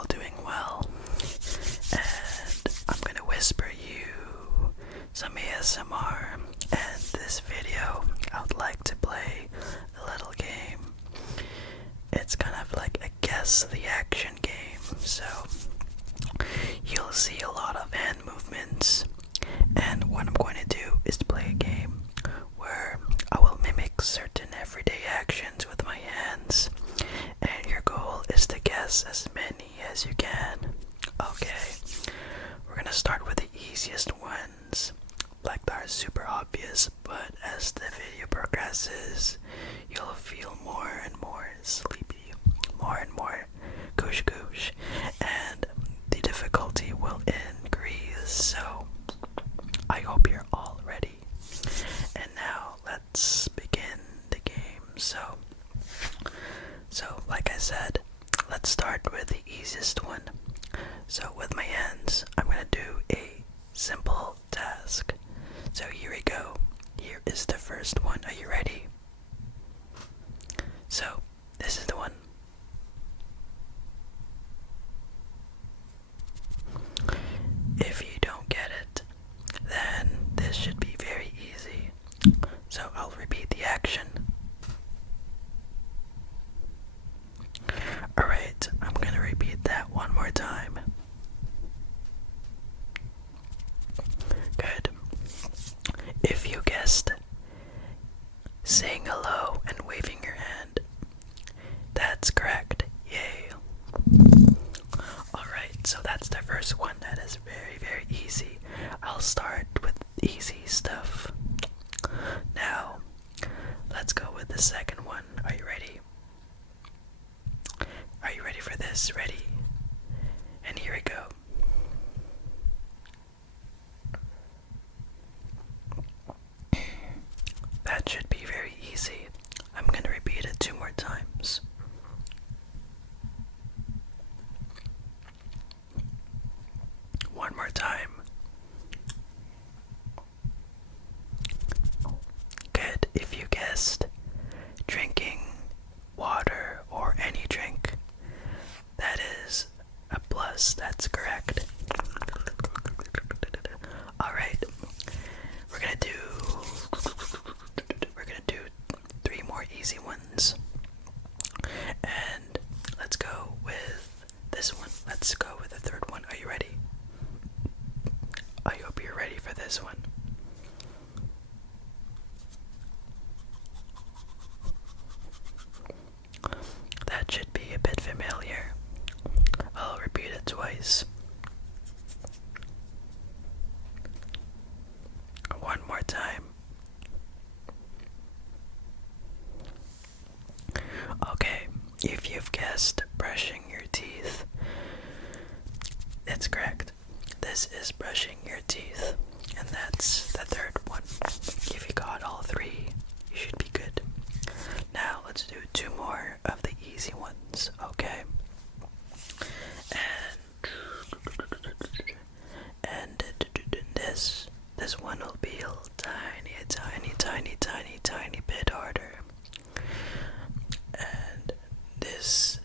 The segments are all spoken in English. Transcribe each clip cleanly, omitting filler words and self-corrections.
all doing well, and I'm gonna whisper you some ASMR. And this video, I would like to play a little game. It's kind of like a guess the action game, so you'll see a lot of hand movements. And what I'm going to do is to play a game where I will mimic certain everyday actions with my hands, and your goal is to guess as many as you can. Okay, we're gonna start with the easiest ones, like they're super obvious, but as the video progresses, you'll feel more and more sleepy, more and more goosh goosh, and the difficulty will increase. So I hope you're all ready. And now let's begin the game. So like I said, let's start with the easiest one. So with my hands, I'm gonna do a simple task. So here we go. Here is the first one. Are you ready? So this is the one. If you don't get it, then this should be very easy. So I'll repeat the action. Alright, I'm gonna repeat that one more time. Good. If you guessed saying hello and waving your hand, that's correct. Yay. Alright, so that's the first one. That is very, very easy. I'll start with easy stuff. Now, let's go with the second one. Are you ready? Are you ready for this? Ready? And here we go. That should be very easy. I'm going to repeat it 2 more times. One more time. Good. If you guessed drinking water or any drink, that is a plus. That's correct. Alright. We're gonna do 3 more easy ones. And let's go with this one. Let's go with the third one. Are you ready? I hope you're ready for this one. That should be a bit familiar. I'll repeat it twice. One more time. Okay, if you've guessed brushing your teeth, it's correct. This is brushing your teeth, and that's the third one. If you got all 3, you should be good. Now let's do 2 more of the easy ones, okay? And this one will be a tiny bit harder. And this,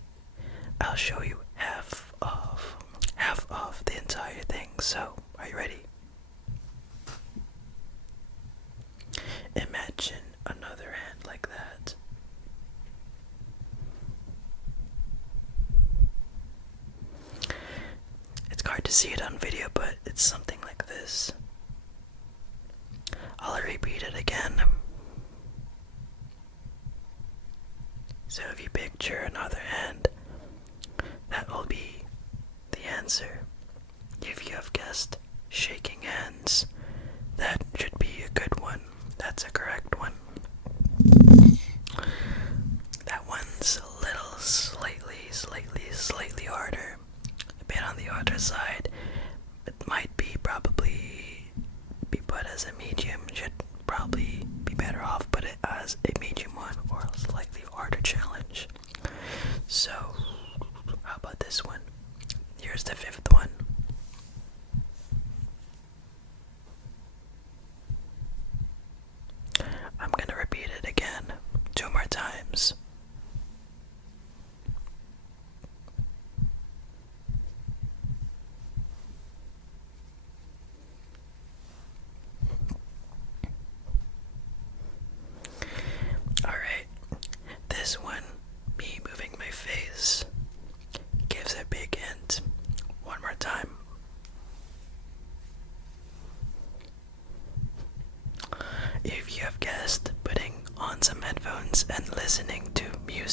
I'll show you half of the entire thing. So, are you ready? Imagine another hand like that. It's hard to see it on video, but it's something like this. I'll repeat it again. So if you picture another hand, that will be the answer. If you have guessed shaking hands, that should be a good one. That's a correct one. That one's a little slightly harder. A bit on the harder side. It might be probably be put as a medium. Should probably be better off put it as a medium one or a slightly harder challenge. So, how about this one? Here's the 5th one. I'm gonna repeat it again 2 more times.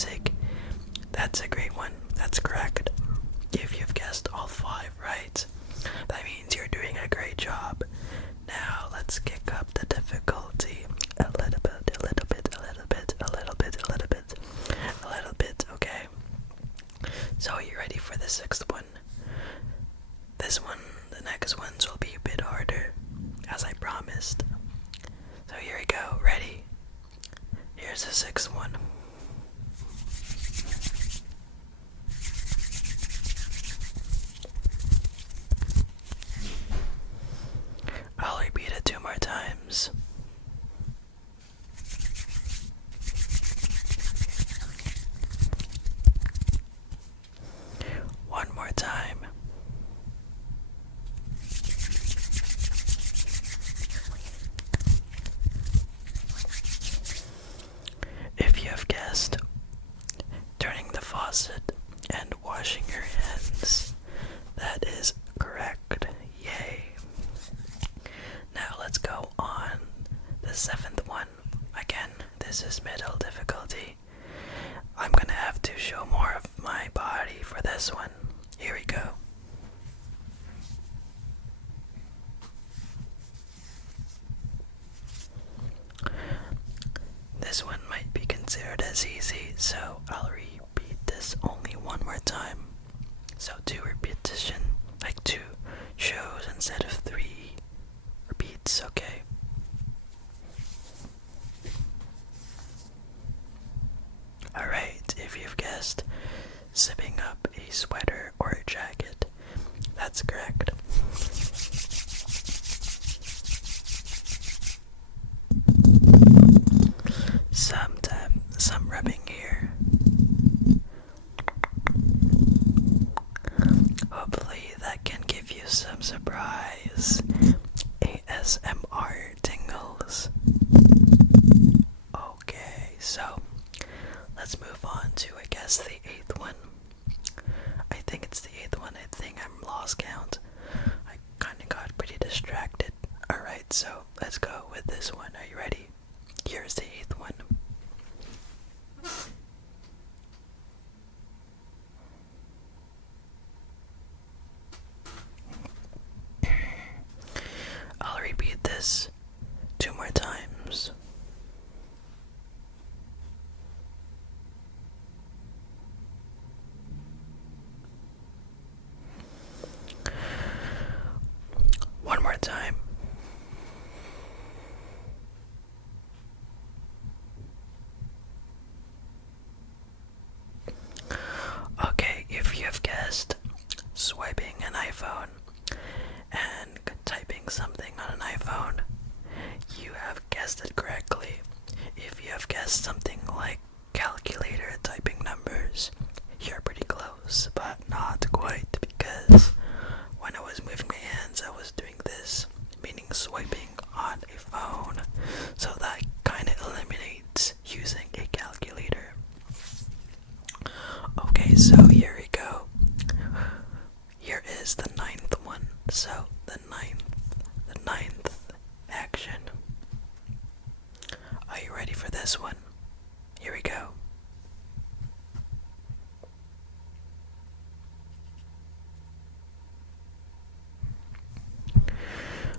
music. That's a great one. That's correct. If you've guessed all 5 right, that means you're doing a great job. Now let's kick up the difficulty a little bit, a little bit, a little bit, a little bit, a little bit, a little bit, okay? So are you ready for the 6th one? This one, the next ones will be a bit harder, as I promised. So here we go, ready? Here's the 6th one. I'll repeat it 2 more times. One more time. If you have guessed turning the faucet and washing your hands, that is correct. Yay. Now let's go on the 7th one. Again, this is middle difficulty. I'm gonna have to show more of my body for this one. Here we go. This one might be considered as easy, so I'll repeat this only one more time. So 2 repetition, like 2 shows instead of 3 repeats, okay? Alright, if you've guessed zipping up a sweater or a jacket, that's correct. Some rubbing here. Hopefully that can give you some surprise ASMR tingles. Okay, so let's move on to, I guess, the 8th one. I think it's the 8th one. I think I'm lost count. I kinda got pretty distracted. Alright, so let's go with this one. Are you ready? Here's the 8th one. I'll repeat this 2 more times. One more time. Okay, if you have guessed swiping an iPhone and typing something on an iPhone, you have guessed it correctly. If you have guessed something like calculator typing numbers, you're pretty close, but not quite, because when I was moving my hands, I was doing this, meaning swiping on a phone, so that kind of eliminates using a calculator. Okay, so here we go. Here is the 9th one. So the ninth action. Are you ready for this one? Here we go.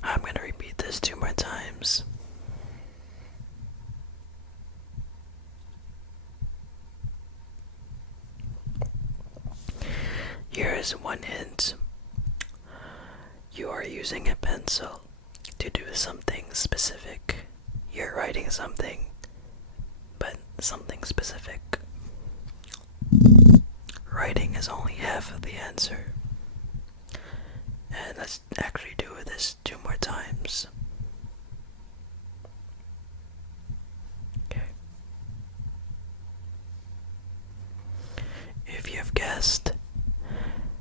I'm going to repeat this 2 more times. Here is one hint. You are using a pencil to do something specific. You're writing something, but something specific. Writing is only half of the answer. And let's actually do this 2 more times. Okay. If you have guessed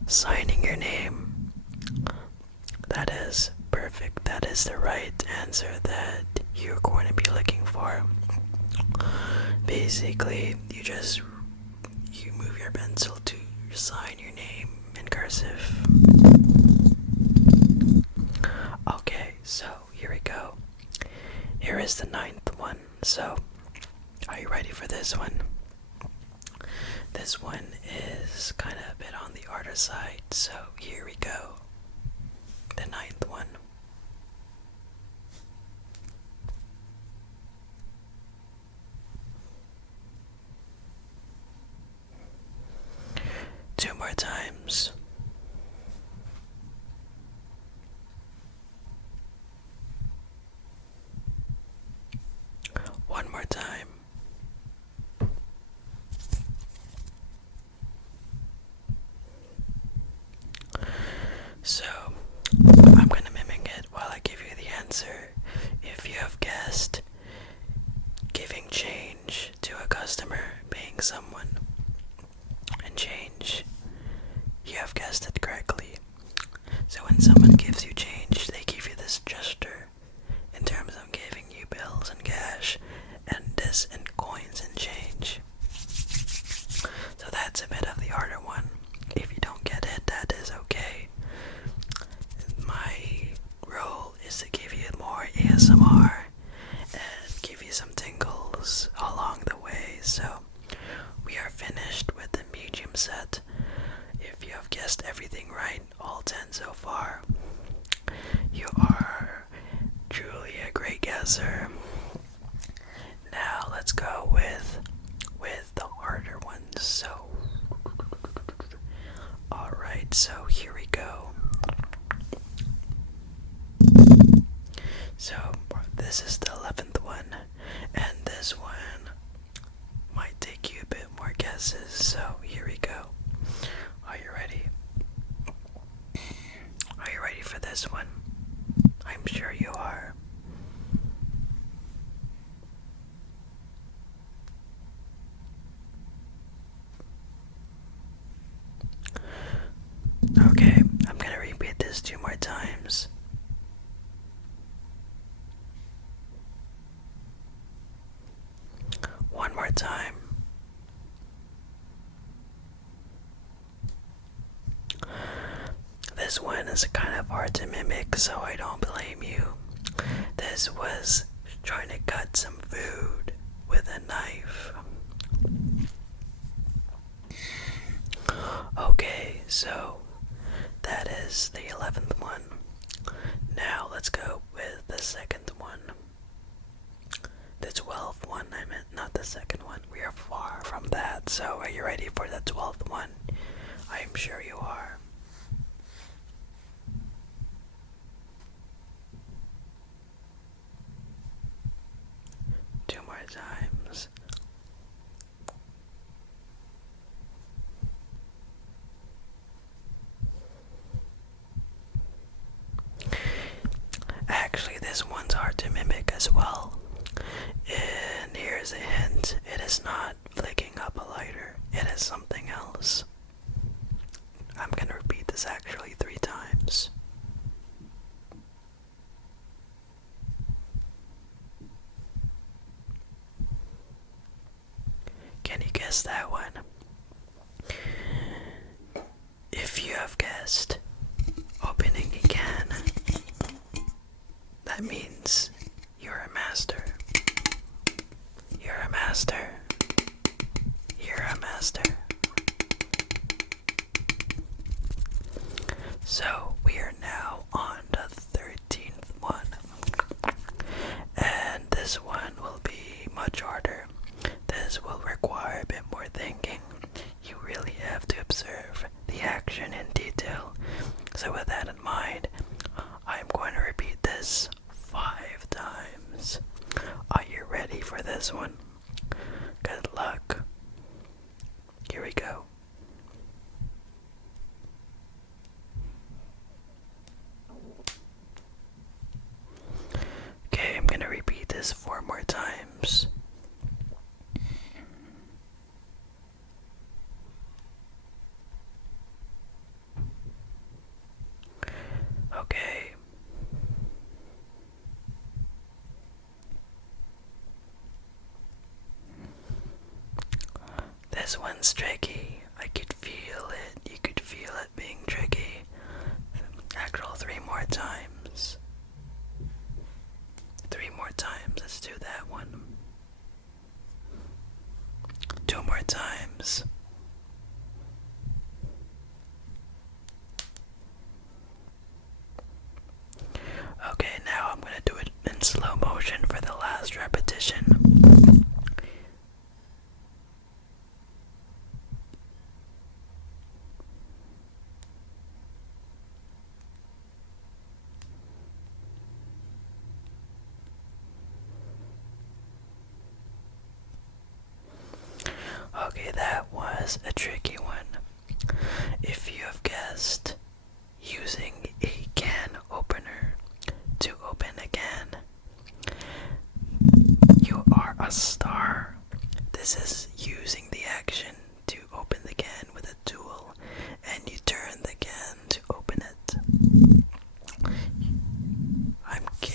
signing your name, that is perfect. That is the right answer that you're going to be looking for. Basically, you move your pencil to sign your name in cursive. Okay, so here we go. Here is the 9th one. So, are you ready for this one? This one is kind of a bit on the harder side, so here we go. The ninth one. Two more times. One more time. So, I'm going to mimic it while I give you the answer. If you have guessed giving change to a customer, paying someone, and change, you have guessed it correctly. So when someone gives you change, they give you this gesture in terms of giving you bills and cash, and this in coins and change. So that's a bit of the harder one. If you don't get it, that is okay. My role is to give you more ASMR and give you some tingles along the way. So we are finished with the medium set. If you have guessed everything right, all 10 so far, you are truly a great guesser. Now let's go with the harder ones. So, alright, so here we go. So this is the 11th one, and this one might take you a bit more guesses, so here we go. Are you ready? Are you ready for this one? I'm sure you are. Okay, I'm gonna repeat this 2 more times. One more time. This one is kind of hard to mimic, so I don't blame you. This was trying to cut some food with a knife. Okay, so that is the 11th one. Now let's go with the second one. The 12th one, I meant, not the second one. We are far from that, so are you ready for the 12th one? I'm sure you are. Two more times. Actually, this one's hard to mimic as well. And here's a hint. It is not flicking up a lighter. It is something else. I'm gonna repeat this actually 3 times. Can you guess that one? If you have guessed opening a can, that means you're a master. You're a master. You're a master. So we are now on the 13th one. And this one will be much harder. This will require a bit more thinking. You really have to observe the action in detail. So with that in mind, I'm going to repeat this 5 times. Are you ready for this one? Good luck. Here we go. Okay, I'm gonna repeat this 4 more times. Okay. This one's tricky. I could feel it. You could feel it being tricky. Actual 3 more times. 3 more times. Let's do that one. 2 more times. was a tricky one. If you have guessed using a can opener to open a can, you are a star. This is using the action to open the can with a tool, and you turn the can to open it. I'm good.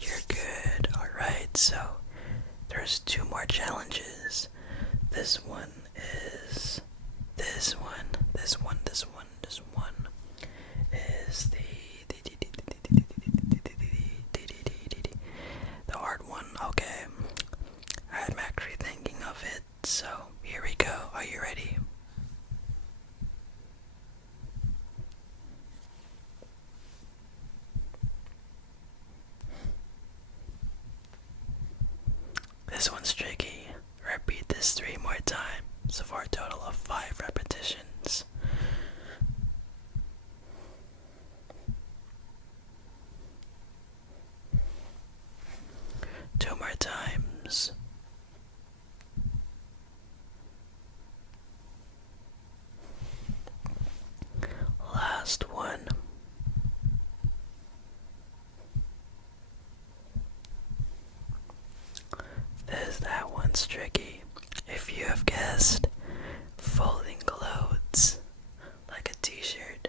You're good. Alright, so there's 2 more challenges. This one is this one is the hard one. Okay, I'm actually thinking of it, so here we go. Are you ready? This one's tricky. Repeat this 3 more times for a total of 5 repetitions. Two more times. Last one. That one's tricky. If you have guessed folding clothes like a t-shirt,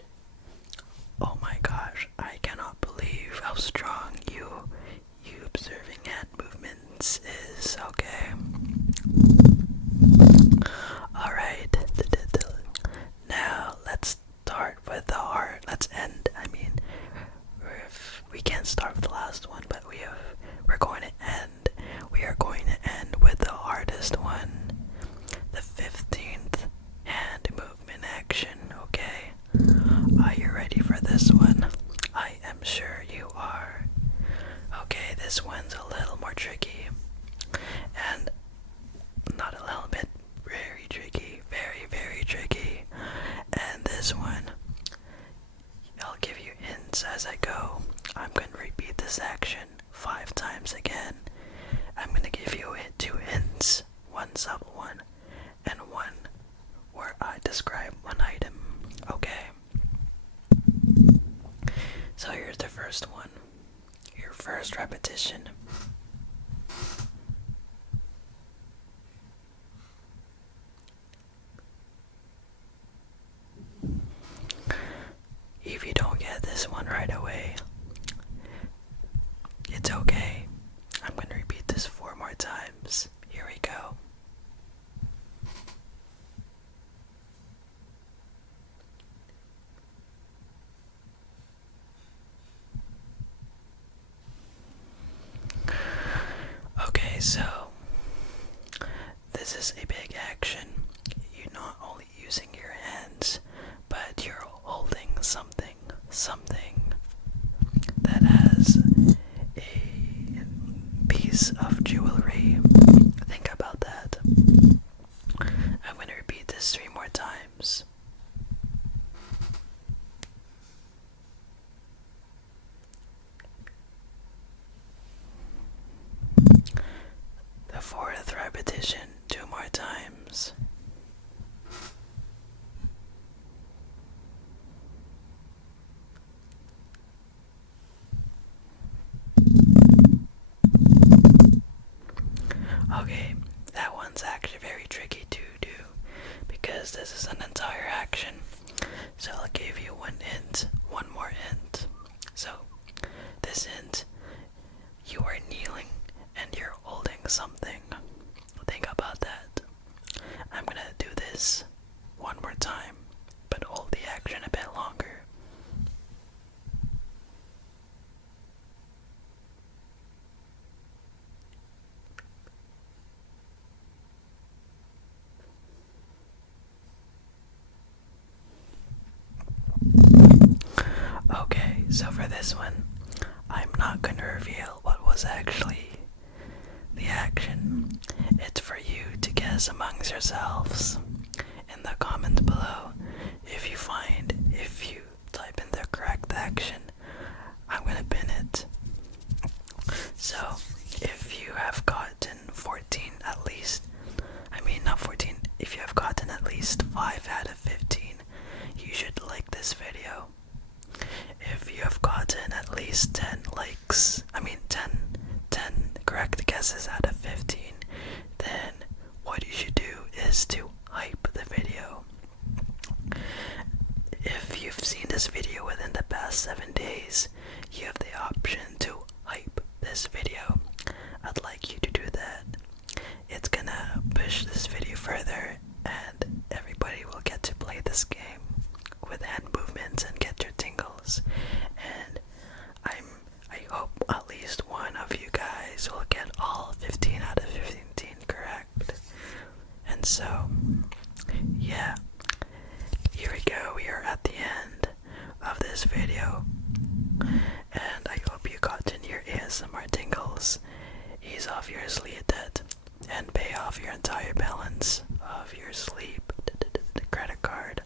oh my gosh, I cannot believe how strong you observing hand movements is. Okay. Alright. Now let's start with the hard. Let's end. We can't start with the last one, but we're going to end. We are going to end with the hardest one, the 15th hand movement action. Okay. Are you ready for this one? I am sure you are. Okay, this one's a little more tricky, and not a little bit, very tricky, very tricky. And this one, I'll give you hints as I go. I'm going to repeat this action 5 times again. I'm going to give you 2 hints, one subtle one, and one where I describe one item. Okay? So here's the first one. Your first repetition. If you don't get this one right away, it's okay. I'm going to repeat this 4 more times. Here we go. Okay, so this is a big action. You're not only using your hands, but you're holding something that has a piece of jewelry. Think about that. I'm going to repeat this 3 more times. The 4th repetition 2 more times. Okay, that one's actually very tricky to do because this is an entire action. So I'll give you one more hint. So this hint, you are kneeling and you're holding something. Think about that. I'm gonna do this one more time, but hold the action a bit longer. Okay, so for this one, I'm not going to reveal what was actually the action. It's for you to guess amongst yourselves in the comments below. If you type in the correct action, I'm going to pin it. So, if you have gotten 14 at least, not 14, if you have gotten this video. If you have gotten at least 10 likes, 10 correct guesses out of 15, then what you should do is to hype the video. If you've seen this video within the past 7 days, you have the option to hype this video. I'd like you to do that. It's gonna push this video further, and everybody will get to play this game with hand movements and get your tingles. And I hope at least one of you guys will get all 15 out of 15 correct. And so, yeah, here we go. We are at the end of this video, and I hope you gotten your ASMR tingles, ease off your sleep debt, and pay off your entire balance of your sleep credit card.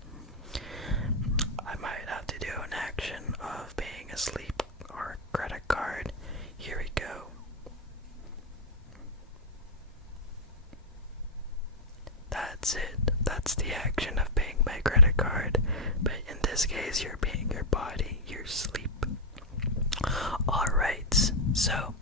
I might have to do an action of paying a sleep or credit card. Here we go. That's it. That's the action of paying by credit card. But in this case, you're paying your body, your sleep. Alright, so